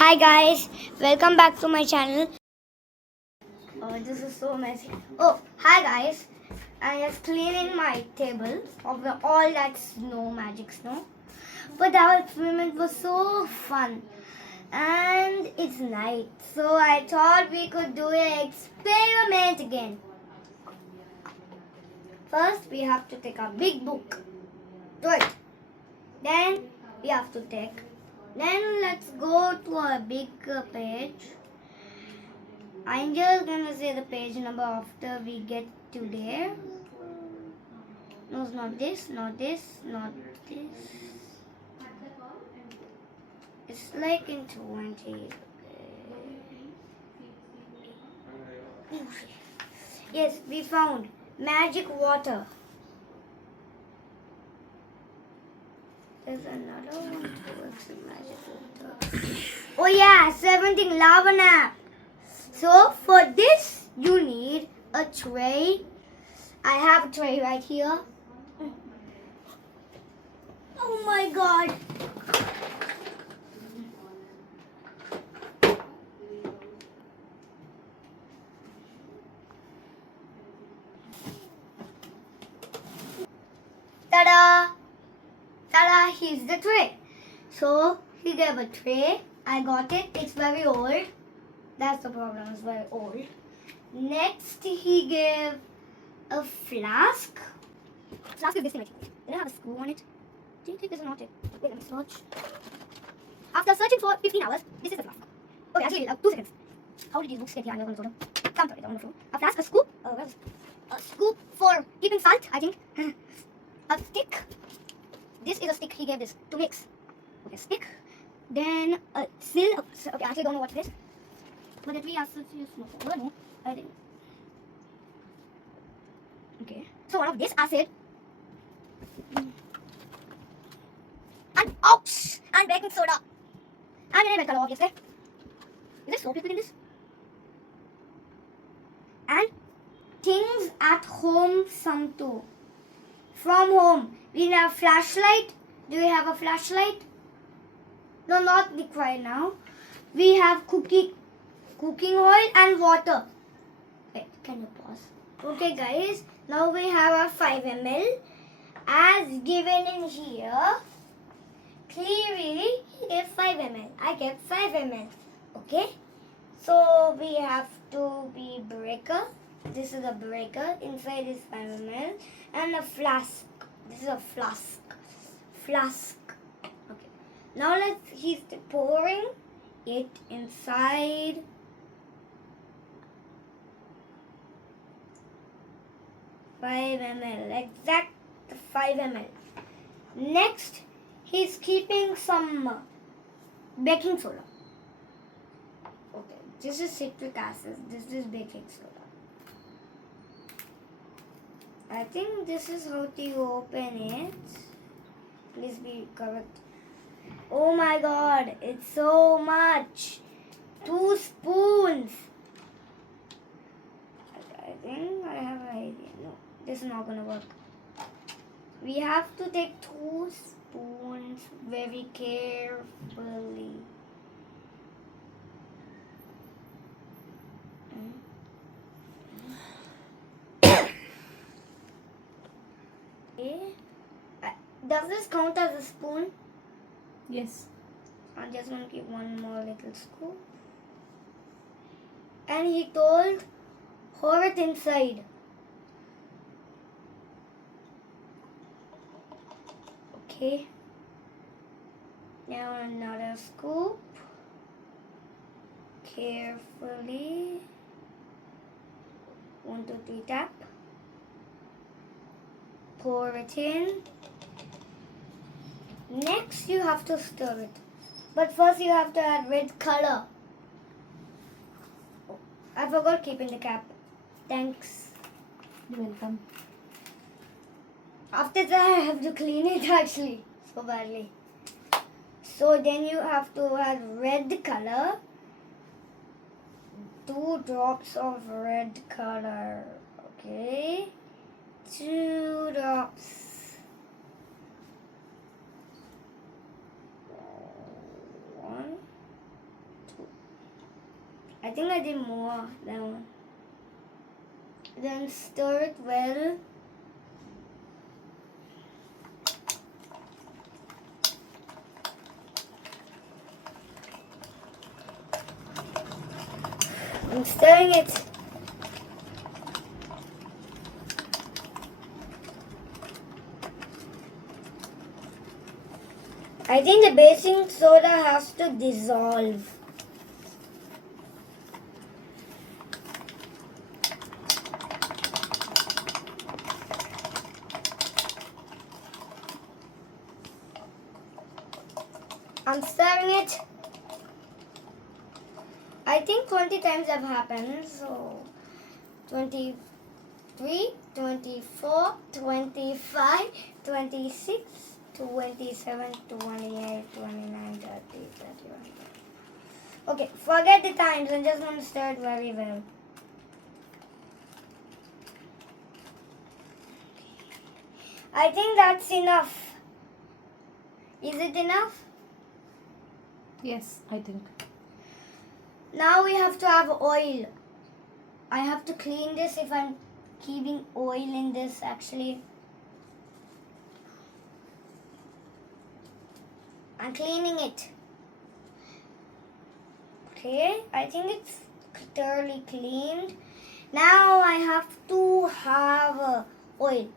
Hi guys, welcome back to my channel. Oh, this is so messy. Oh, hi guys. I was cleaning my table of all that snow, magic snow. But our experiment was so fun. And it's night. So I thought we could do an experiment again. First, we have to take a big book. Right. Then we have to take. Then let's go to a big page. I'm just gonna say the page number after we get to there. No, it's not this, not this, not this. It's like in 20. Yes, we found magic water. There's another one towards the magic water. Oh yeah, 17 lava nap. So for this you need a tray. I have a tray right here. Oh my god. Ta-da! Ta-da! Here's the tray. So he gave a tray. I got it. It's very old. That's the problem. It's very old. Next, he gave a flask. Flask is this thing. Did I have a screw on it? Do you think this is not it? Wait, let me search. After searching for 15 hours, this is the flask. Okay, actually, 2 seconds. How did these books get here? I'm on the floor. Some it on the floor. A flask, a scoop. A scoop for keeping salt, I think. A stick. This is a stick he gave this to mix. Okay, stick. Then a sill. Okay, I actually don't know what it is. But that we have to use no, I think. Okay. So one of this acid. And ox and baking soda. And then red color, obviously. Is there soap liquid in this? And things at home, some too. From home, we have flashlight. Do we have a flashlight? No, not required now. We have cooking oil and water. Wait, can you pause? Okay, guys. Now we have a 5 ml as given in here. Clearly, he gave 5 ml. I gave 5 ml. Okay. So we have to be breaker. This is a breaker. Inside is 5 ml and a flask. This is a flask. Flask. Okay. Now he's pouring it inside. Five ml. Exact 5 ml. Next, he's keeping some baking soda. Okay. This is citric acid. This is baking soda. I think this is how to open it. Please be correct. Oh my god, it's so much. 2 spoons. I think I have an idea. No, this is not gonna work. We have to take 2 spoons very carefully. Okay. Does this count as a spoon? Yes. I'm just going to give one more little scoop. And he told, pour it inside. Okay. Now another scoop. Carefully. 1, 2, 3, tap. Pour it in. Next, you have to stir it. But first, you have to add red color. Oh, I forgot keeping the cap. Thanks. You're welcome. After that, I have to clean it actually so badly. So then you have to add red color. 2 drops of red color. Okay. 2 drops. I think I did more than. Then stir it well. I'm stirring it. I think the baking soda has to dissolve. I'm stirring it. I think 20 times have happened. So 23, 24, 25, 26, 27, 28, 29, 30, 31. Okay, forget the times. I'm just going to stir it very well. I think that's enough. Is it enough? Yes, I think. Now we have to have oil. I have to clean this if I'm keeping oil in this actually. I'm cleaning it. Okay, I think it's thoroughly cleaned. Now I have to have oil.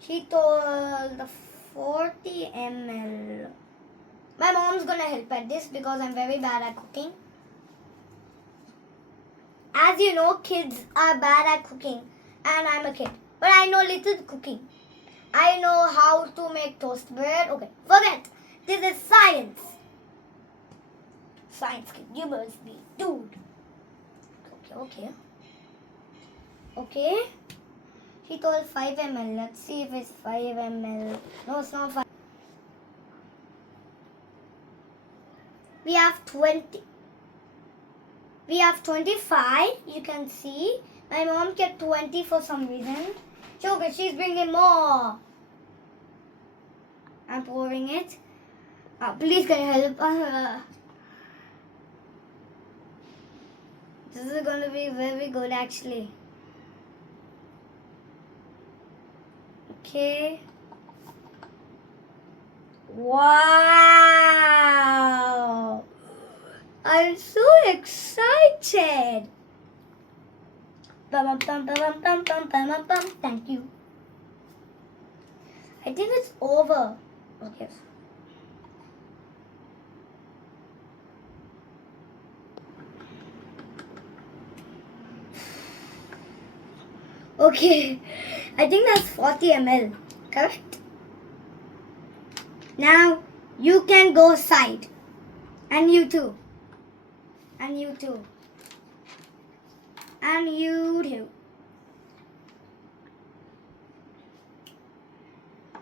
She told 40 ml. My mom's gonna help at this because I'm very bad at cooking. As you know, kids are bad at cooking and I'm a kid. But I know little cooking. I know how to make toast bread. Okay, forget. This is science. Science kid, you must be dude. Okay. Okay. He told 5 ml. Let's see if it's 5 ml. No, it's not 5. We have 20. We have 25. You can see. My mom kept 20 for some reason. Okay, she's bringing more. I'm pouring it. Please can you help? This is going to be very good actually. Okay. Wow. I'm so excited. Bum, bum, bum, bum, bum, bum, bum, bum, bum. Thank you. I think it's over. Okay. Okay. I think that's 40 ml. Correct? Now you can go side. And you too. And you too. And you too.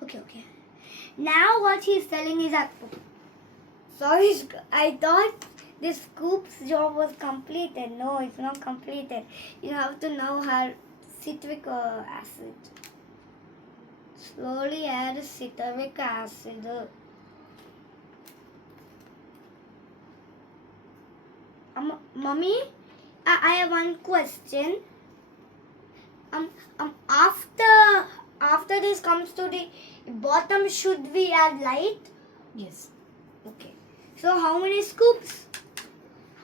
Okay. Now what he's telling is that... Sorry, I thought this scoop's job was completed. No, it's not completed. You have to now add citric acid. Slowly add citric acid. Mummy, I have one question. After this comes to the bottom, should we add light? Yes. Okay. So how many scoops?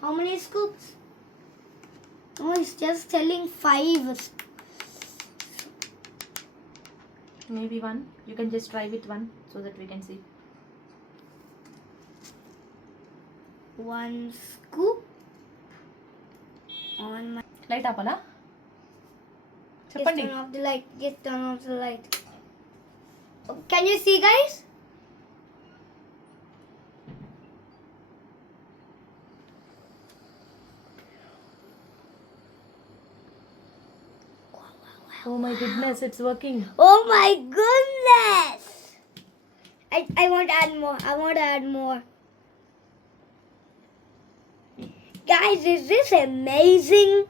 How many scoops? Oh, it's just telling 5. Maybe 1. You can just try with 1 so that we can see. 1 scoop on my... Light apala? Just Cheppandi. turn off the light. Just turn off the light. Can you see, guys? Oh my goodness, it's working. Oh my goodness! I want to add more. I want to add more. Guys, is this amazing?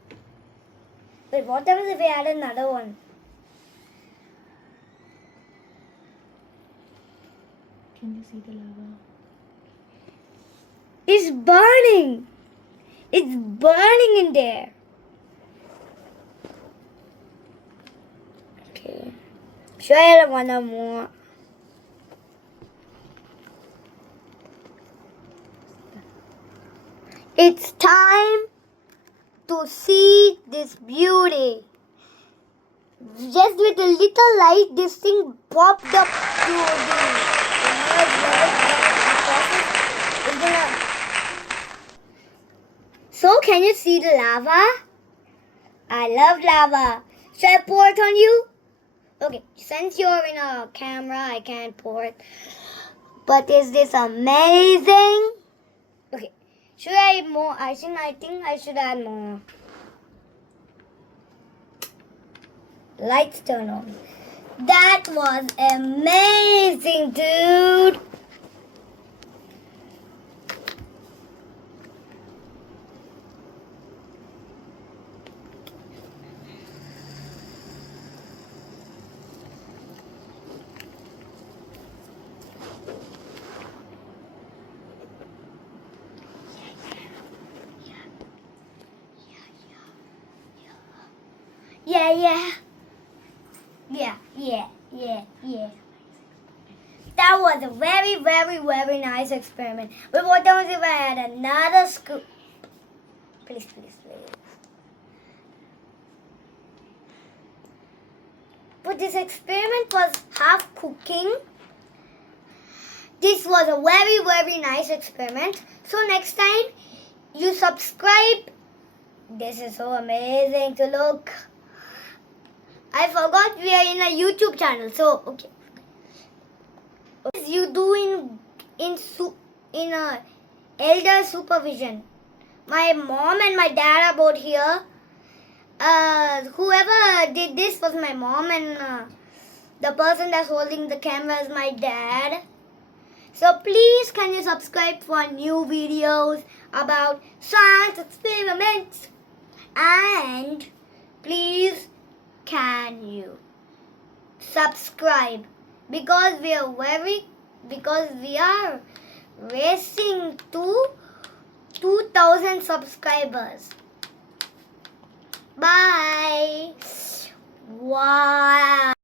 Wait, what happens if we add another one? Can you see the lava? It's burning. It's burning in there. Okay. Try one more. It's time to see this beauty. Just with a little light, this thing popped up to the nearest level. The process is gonna. So, can you see the lava? I love lava. Should I pour it on you? Okay, since you're in a camera, I can't pour it. But is this amazing? Okay, should I add more icing? I think I should add more. Lights turn on. That was amazing, dude. Yeah. That was a very nice experiment. But what happens if I had another scoop? Please. But this experiment was half cooking. This was a very nice experiment. So next time you subscribe. This is so amazing to look. I forgot we are in a YouTube channel. So okay. You do in a elder supervision. My mom and my dad are both here. Whoever did this was my mom, and the person that's holding the camera is my dad. So please can you subscribe for new videos about science experiments, and please can you subscribe because we are racing to 2,000 subscribers. Bye. Wow.